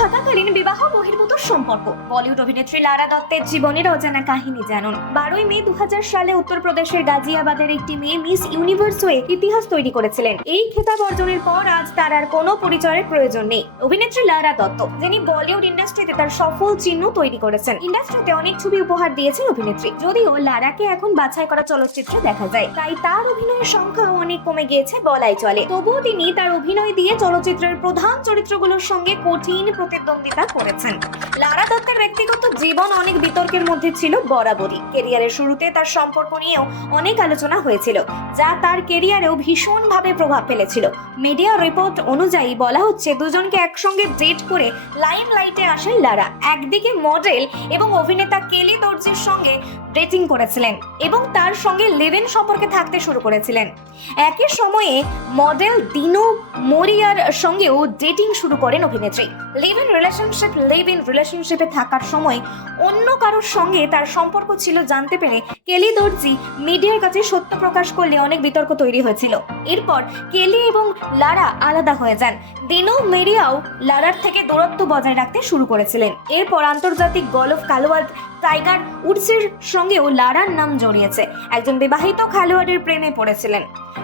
থাকাকালীন বিবাহ বহির্ভূত সম্পর্ক। বলিউড অভিনেত্রী লারা দত্তের জীবনের অজানা কাহিনী জানুন। বারোই মে দু সালে উত্তরপ্রদেশের গাজিয়াবাদের একটি মেয়ে মিস ইউনিভার্স হয়ে ইতিহাস তৈরি করেছিলেন। এই খেতাব অর্জনের পর আজ তার আর কোনো পরিচয়ের প্রয়োজন নেই। অভিনেত্রী লারা দত্ত, যিনি বলিউড ইন্ডাস্ট্রিতে তার সফল চিহ্ন তৈরি করেছেন। ইন্ডাস্ট্রিতে অনেক ছবি উপহার দিয়েছেন অভিনেত্রী। যদিও লারাকে এখন বাছাই করা চলচ্চিত্রে দেখা যায়। তাই তার অভিনয়ের সংখ্যা অনেক কমে গিয়েছে, বলাই চলে। তবুও তিনি তার অভিনয় দিয়ে চলচ্চিত্রের প্রধান চরিত্রগুলোর সঙ্গে কঠিন প্রতিদ্বন্দ্বিতা করেছেন। লারা দত্তের ব্যক্তিগত জীবন অনেক বিতর্কের মধ্যে ছিল বরাবরই। কেরিয়ারের শুরুতে তার সম্পর্ক নিয়েও অনেক আলোচনা হয়েছিল, যা তার কেরিয়ারেও ভীষণভাবে প্রভাব ফেলেছিল। মিডিয়া রিপোর্ট অনুযায়ী বলা হচ্ছে, দুজনকে একসঙ্গে ডেট করে লাইম লাইটে আসেন লারা। একদিকে মডেল এবং অভিনেতা কেলি দর্জির সঙ্গে ডেটিং করেছিলেন এবং তার সঙ্গে লেভেন সম্পর্কে থাকতে শুরু করেছিলেন। একই সময়ে মডেল দিনু মরিয়ার সঙ্গেও ডেটিং শুরু করেন অভিনেত্রী। Live in relationship live in রিলেশনশিপে থাকার সময় অন্য কারোর সঙ্গে তার সম্পর্ক ছিল জানতে পেরে কেলি দর্জি মিডিয়ার কাছে সত্য প্রকাশ করলে অনেক বিতর্ক তৈরি হয়েছিল। এরপর কেলি এবং লারা আলাদা হয়ে যান। দিনু মেরিয়াও লারার থেকে দূরত্ব বজায় রাখতে শুরু করেছিলেন। এরপর আন্তর্জাতিক গলফ খেলোয়াড় টাইগার উডসের সঙ্গেও লারার নাম জড়িয়েছে। একজন বিবাহিত খেলোয়াড়ের প্রেমে পড়েছিলেন।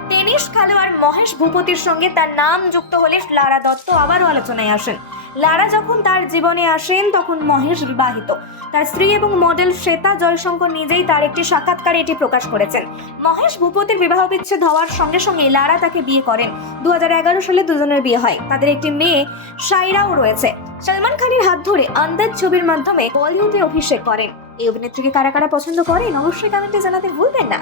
টেনিস খেলোয়াড় মহেশ ভূপতির সঙ্গে তার নাম যুক্ত হলে লারা দত্ত আবারও আলোচনায় আসেন। লারা যখন তার জীবনে আসেন, তখন মহেশ বিবাহিত। তার স্ত্রী এবং মডেল শ্বেতা জয়শঙ্কর নিজেই তার একটি সাক্ষাৎকারে এটি প্রকাশ করেছেন। মহেশ ভূপতির বিবাহ বিচ্ছেদ হওয়ার সঙ্গে সঙ্গে লারা তাকে বিয়ে করেন। দু হাজার এগারো সালে দুজনের বিয়ে হয়। তাদের একটি মেয়ে সাইরাও রয়েছে। সলমান খানের হাত ধরে আন্দাজ ছবির মাধ্যমে বলিউডে অভিষেক করেন। এই অভিনেত্রীকে কারা কারা পছন্দ করেন অবশ্যই কমেন্টে জানাতে ভুলবেন না।